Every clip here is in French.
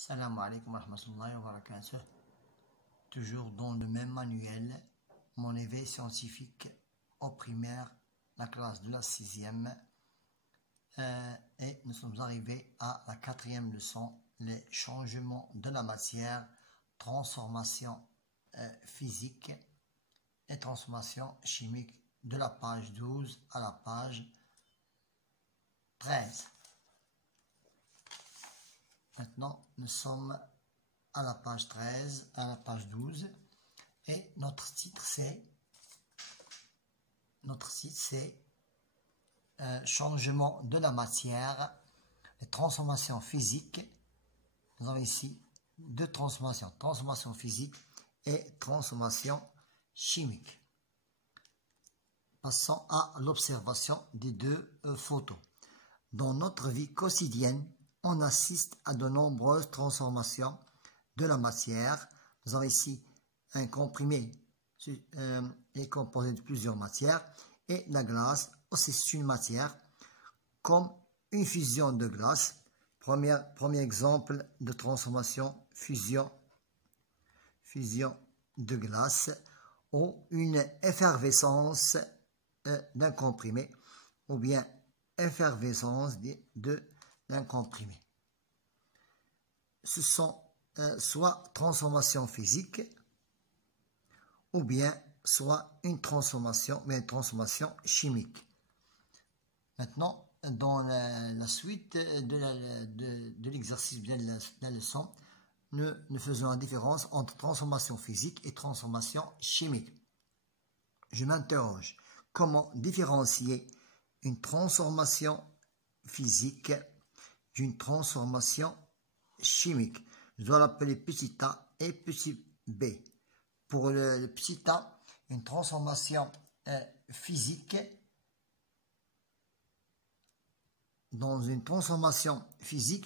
Salam alaikum wa rahmatullahi wa barakatuh. Toujours dans le même manuel, mon éveil scientifique au primaire, la classe de la 6e. Et nous sommes arrivés à la 4e leçon, les changements de la matière, transformation physique et transformation chimique, de la page 12 à la page 13. Maintenant, nous sommes à la page 13, à la page 12, et notre titre c'est changement de la matière, les transformations physiques. Nous avons ici deux transformations, transformation physique et transformation chimique. Passons à l'observation des deux photos. Dans notre vie quotidienne, on assiste à de nombreuses transformations de la matière. Nous avons ici un comprimé est composé de plusieurs matières, et la glace aussi c'est une matière comme une fusion de glace. Premier exemple de transformation, fusion de glace, ou une effervescence d'un comprimé, ou bien effervescence d'un comprimé. Ce sont soit transformation physique ou bien soit une transformation chimique. Maintenant, dans la suite de l'exercice de la leçon, nous faisons la différence entre transformation physique et transformation chimique. Je m'interroge, comment différencier une transformation physique d'une transformation chimique? Je dois l'appeler petit a et petit b. Pour le petit a, une transformation physique. Dans une transformation physique,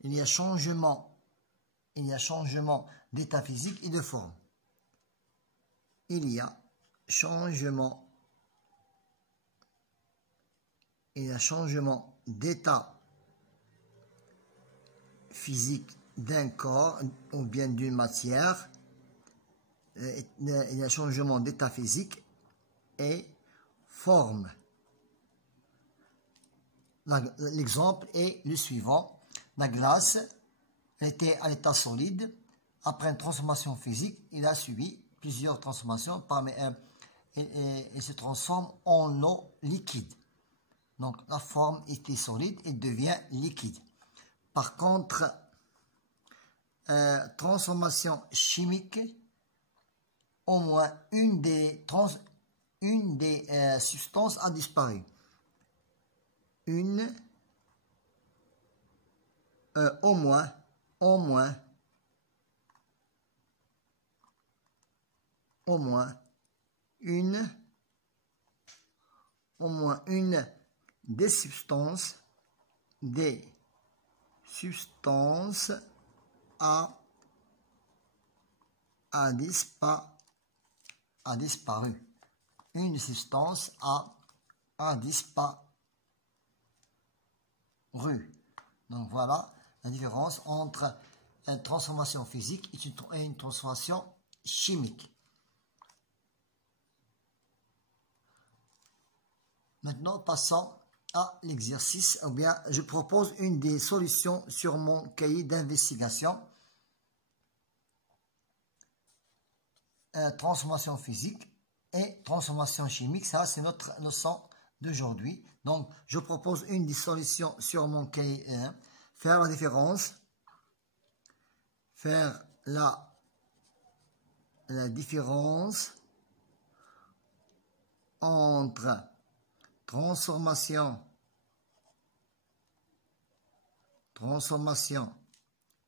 il y a changement d'état physique et de forme. Il y a changement d'état physique d'un corps ou bien d'une matière. Il y a changement d'état physique et forme. L'exemple est le suivant. La glace était à l'état solide. Après une transformation physique, il a suivi plusieurs transformations. Il se transforme en eau liquide. Donc la forme était solide et devient liquide. Par contre, transformation chimique, au moins une des substances a disparu. Au moins une des substances a disparu. Une substance a disparu. Donc voilà la différence entre une transformation physique et une transformation chimique. Maintenant, passons à l'exercice, ou bien je propose une des solutions sur mon cahier d'investigation. Transformation physique et transformation chimique, ça c'est notre leçon d'aujourd'hui. Donc, je propose une des solutions sur mon cahier 1. Faire la différence. Faire la différence entre transformation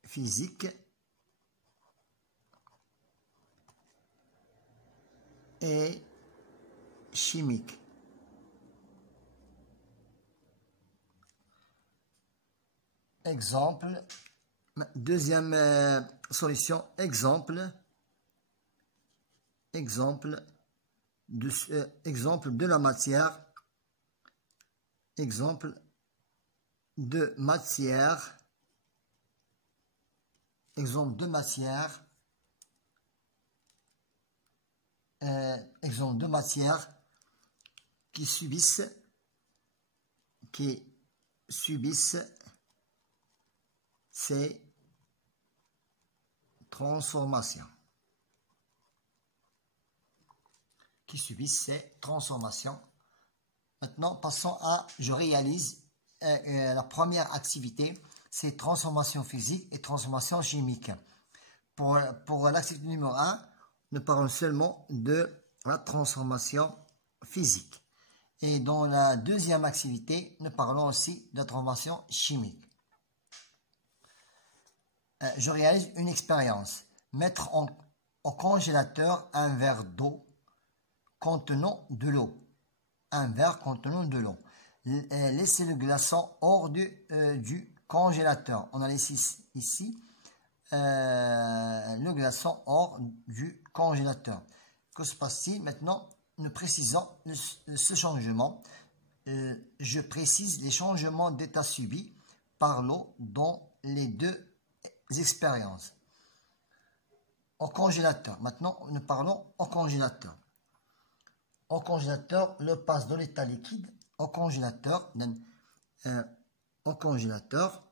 physique et chimique. Exemple, deuxième solution, exemple de la matière, exemple de matière, qui subissent ces transformations. Maintenant, passons à, je réalise la première activité, c'est transformation physique et transformation chimique. Pour l'activité numéro 1, nous parlons seulement de la transformation physique. Et dans la deuxième activité, nous parlons aussi de la transformation chimique. Je réalise une expérience. Mettre au congélateur un verre d'eau contenant de l'eau. Un verre contenant de l'eau. Laissez le glaçon hors du congélateur. On a laissé ici le glaçon hors du congélateur. Que se passe-t-il? Maintenant, nous précisons ce changement. Je précise les changements d'état subis par l'eau dans les deux expériences. Au congélateur. Maintenant, nous parlons au congélateur. Au congélateur, l'eau passe de l'état liquide au congélateur. Au congélateur.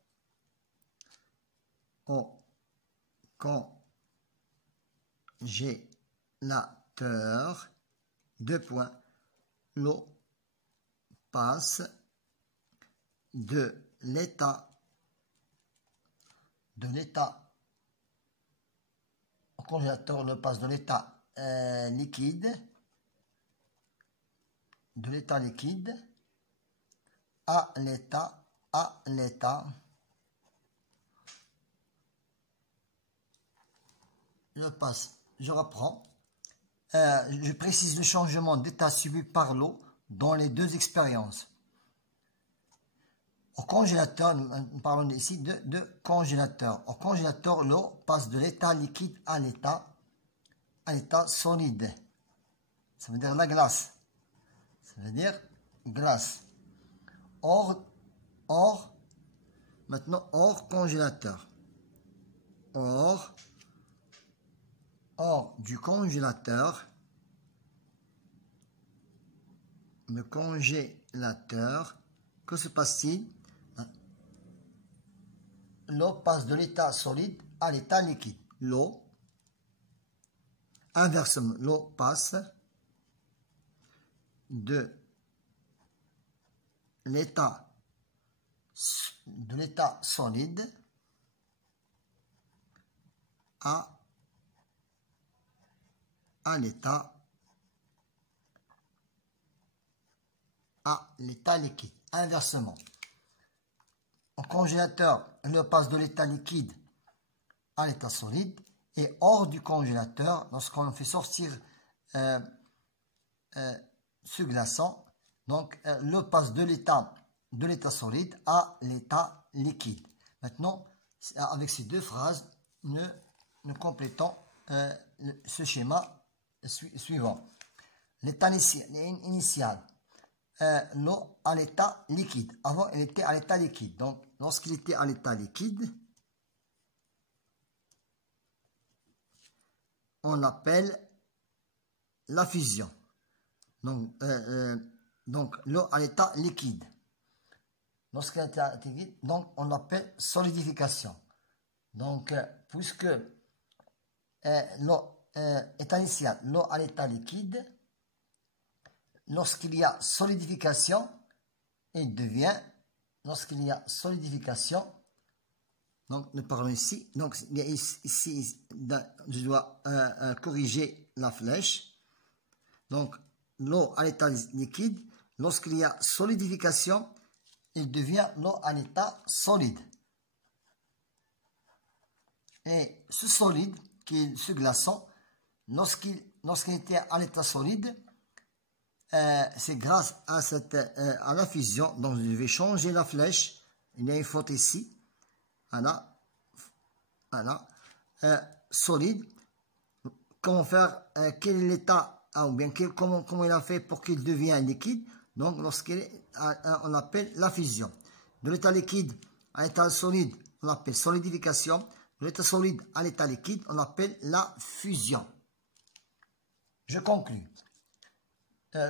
Deux points. L'eau passe de l'état au congélateur, l'eau passe de l'état liquide à l'état je passe, je reprends. Je précise le changement d'état subi par l'eau dans les deux expériences. Au congélateur, nous parlons ici de congélateur. Au congélateur, l'eau passe de l'état liquide à l'état solide. Ça veut dire la glace. Maintenant, hors congélateur. Hors du congélateur. Le congélateur. Que se passe-t-il? L'eau passe de l'état solide à l'état liquide. Inversement, l'eau passe de l'état solide à l'état liquide. Inversement. Au congélateur, l'eau passe de l'état liquide à l'état solide. Et hors du congélateur, lorsqu'on fait sortir ce glaçon, donc l'eau passe de l'état solide à l'état liquide. Maintenant, avec ces deux phrases, nous complétons ce schéma suivant. L'état initial. L'eau à l'état liquide. Avant, elle était à l'état liquide. Donc, lorsqu'il était à l'état liquide, on l'appelle la fusion. Donc l'eau à l'état liquide. Lorsqu'elle est à l'état liquide, donc on l'appelle solidification. Donc, puisque l'eau est initiale, l'eau à l'état liquide, lorsqu'il y a solidification, donc nous parlons ici, donc il y a ici je dois corriger la flèche. Donc l'eau à l'état liquide, lorsqu'il y a solidification, il devient l'eau à l'état solide. Et ce solide, qui est ce glaçon, lorsqu'il était à l'état solide, c'est grâce à la fusion. Donc je vais changer la flèche. Il y a une faute ici. Voilà. Solide. Comment faire? Quel est l'état, ou bien comment il a fait pour qu'il devienne liquide? Donc on l'appelle la fusion. De l'état liquide à l'état solide, on l'appelle solidification. de l'état solide à l'état liquide, on appelle la fusion. Je conclus.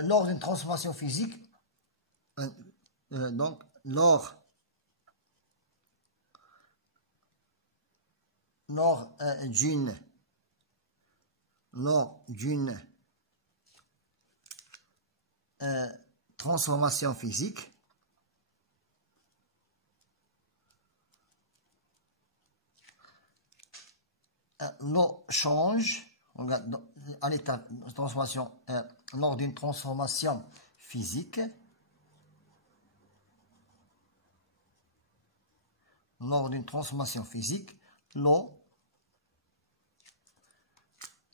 Lors d'une transformation physique, donc lors d'une transformation physique, l'eau change, à l'état de transformation, lors d'une transformation physique, l'eau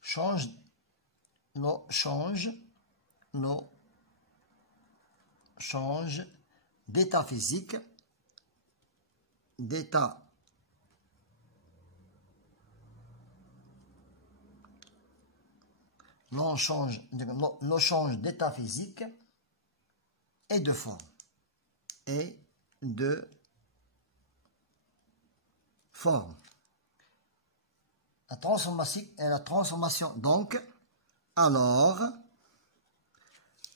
change d'état physique, l'eau change d'état physique et de forme. La transformation donc, alors,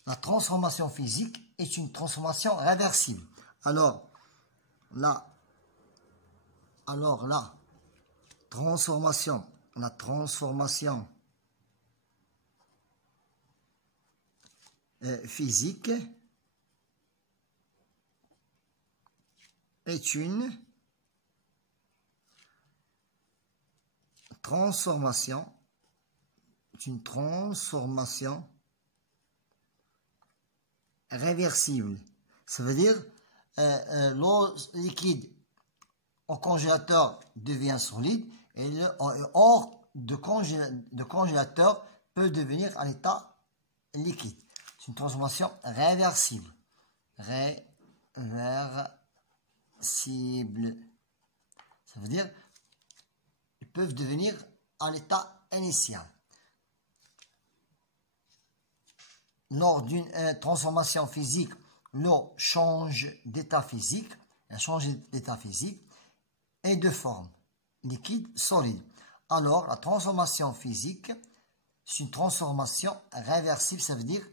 la transformation physique est une transformation réversible. Alors la transformation physique est une transformation réversible. Ça veut dire l'eau liquide au congélateur devient solide et hors de congélateur peut devenir à l'état liquide. C'est une transformation réversible. Ça veut dire ils peuvent devenir à l'état initial. Lors d'une transformation physique, l'eau change d'état physique, et de forme, liquide, solide. Alors, la transformation physique, c'est une transformation réversible, ça veut dire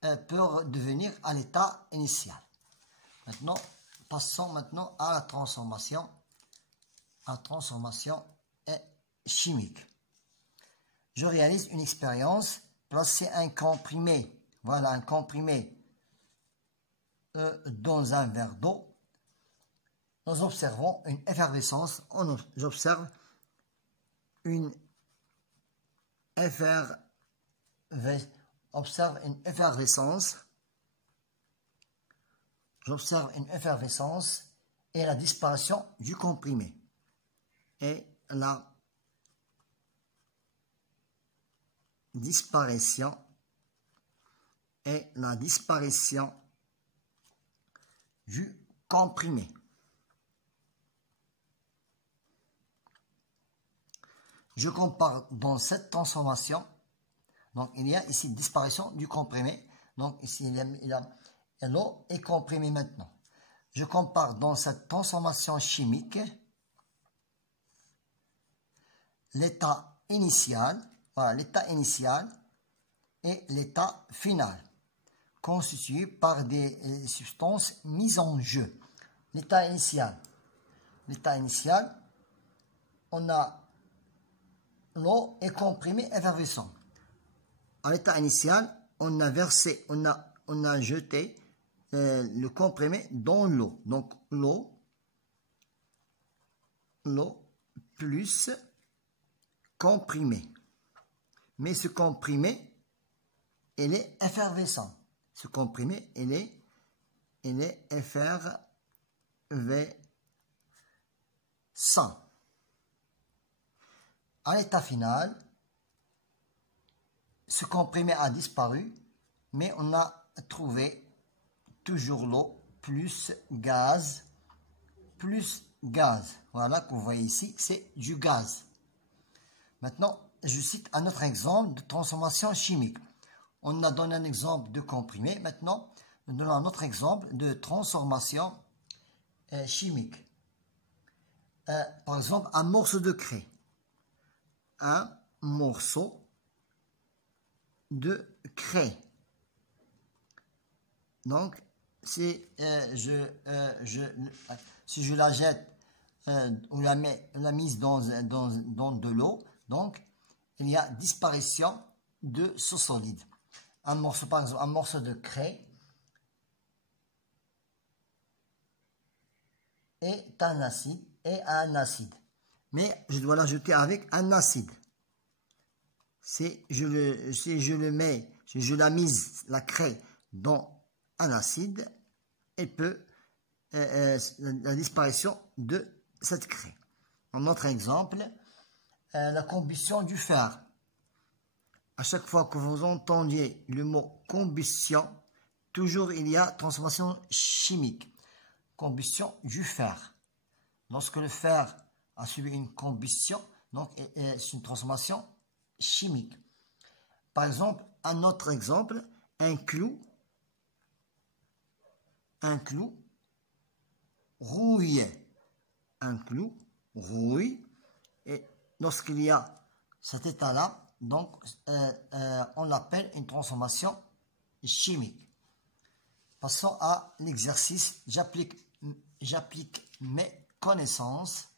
peut devenir à l'état initial. Maintenant, passons maintenant à la transformation chimique. Je réalise une expérience. Placer un comprimé, voilà un comprimé dans un verre d'eau. Nous observons une effervescence. J'observe une effervescence et la disparition du comprimé. Et la disparition du comprimé. Je compare dans cette transformation, donc il y a ici disparition du comprimé, donc ici l'eau est comprimée maintenant. Je compare dans cette transformation chimique l'état initial, voilà l'état initial et l'état final, constitué par des substances mises en jeu. L'état initial, on a l'eau est comprimée effervescente. À l'état initial, on a jeté le comprimé dans l'eau. Donc l'eau plus comprimé. Mais ce comprimé, il est effervescent. Ce comprimé, il est effervescent. À l'état final, ce comprimé a disparu, mais on a trouvé toujours l'eau plus gaz. Voilà que vous voyez ici, c'est du gaz. Maintenant, je cite un autre exemple de transformation chimique. On a donné un exemple de comprimé. Maintenant, nous donnons un autre exemple de transformation chimique. par exemple, un morceau de craie. Un morceau de craie. Donc, si je la jette ou la mise dans de l'eau, donc il y a disparition de ce solide. Un morceau, par exemple, un morceau de craie est un acide, mais je dois l'ajouter avec un acide. Si je la mise la craie dans un acide, elle peut la disparition de cette craie. Un autre exemple, la combustion du fer. À chaque fois que vous entendiez le mot combustion, toujours il y a transformation chimique. Combustion du fer. Lorsque le fer a subi une combustion, donc c'est une transformation chimique. Par exemple, un autre exemple, un clou rouille. Un clou rouille. Et lorsqu'il y a cet état-là, donc on l'appelle une transformation chimique. Passons à l'exercice. J'applique mes connaissances.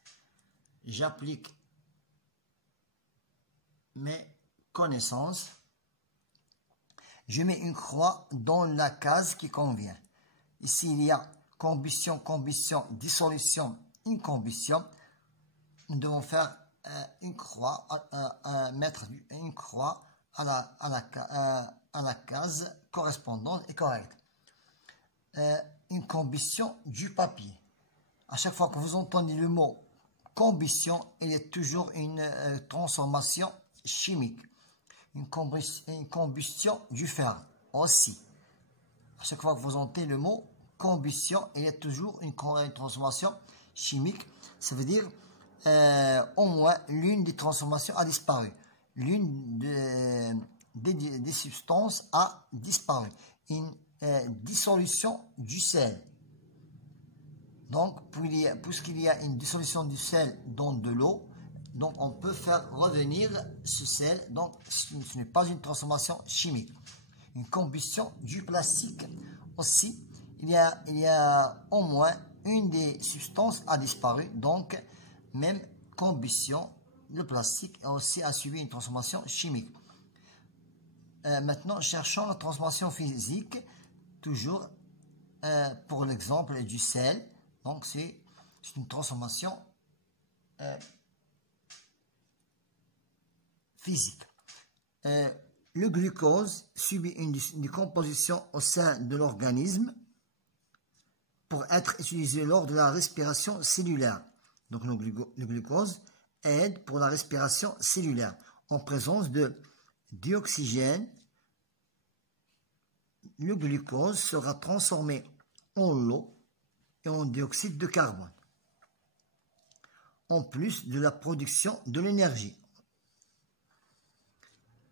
J'applique mes connaissances. Je mets une croix dans la case qui convient. Ici, il y a combustion, combustion, dissolution, incombustion. Nous devons faire une croix, mettre une croix à la case correspondante et correcte. Une combustion du papier. À chaque fois que vous entendez le mot combustion, il y a toujours une transformation chimique. Une combustion du fer aussi. À chaque fois que vous entendez le mot combustion, il y a toujours une transformation chimique. Ça veut dire au moins l'une des transformations a disparu. L'une des substances a disparu. Une dissolution du sel. Donc, puisqu'il y a une dissolution du sel dans de l'eau, donc on peut faire revenir ce sel. Donc, ce n'est pas une transformation chimique. Une combustion du plastique aussi. Il y a au moins une des substances a disparu. Donc, même combustion, le plastique aussi a subi une transformation chimique. Maintenant, cherchons la transformation physique. Toujours pour l'exemple du sel. Donc, c'est une transformation physique. Le glucose subit une décomposition au sein de l'organisme pour être utilisé lors de la respiration cellulaire. Donc, le glucose aide pour la respiration cellulaire en présence de dioxygène. Le glucose sera transformé en eau et en dioxyde de carbone, en plus de la production de l'énergie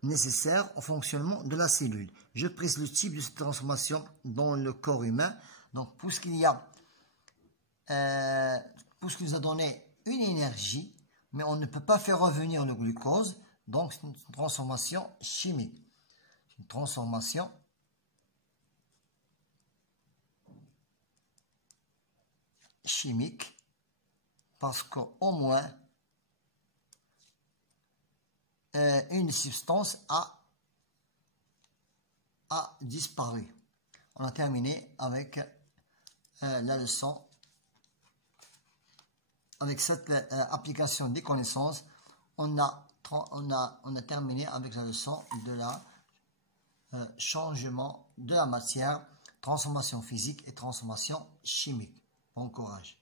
nécessaire au fonctionnement de la cellule. Je précise le type de cette transformation dans le corps humain. Donc, puisqu'il nous a donné une énergie, mais on ne peut pas faire revenir le glucose, donc c'est une transformation chimique. Une transformation chimique, parce qu'au moins une substance a disparu. On a terminé avec la leçon, avec cette application des connaissances. On a terminé avec la leçon de la changement de la matière, transformation physique et transformation chimique. Bon courage.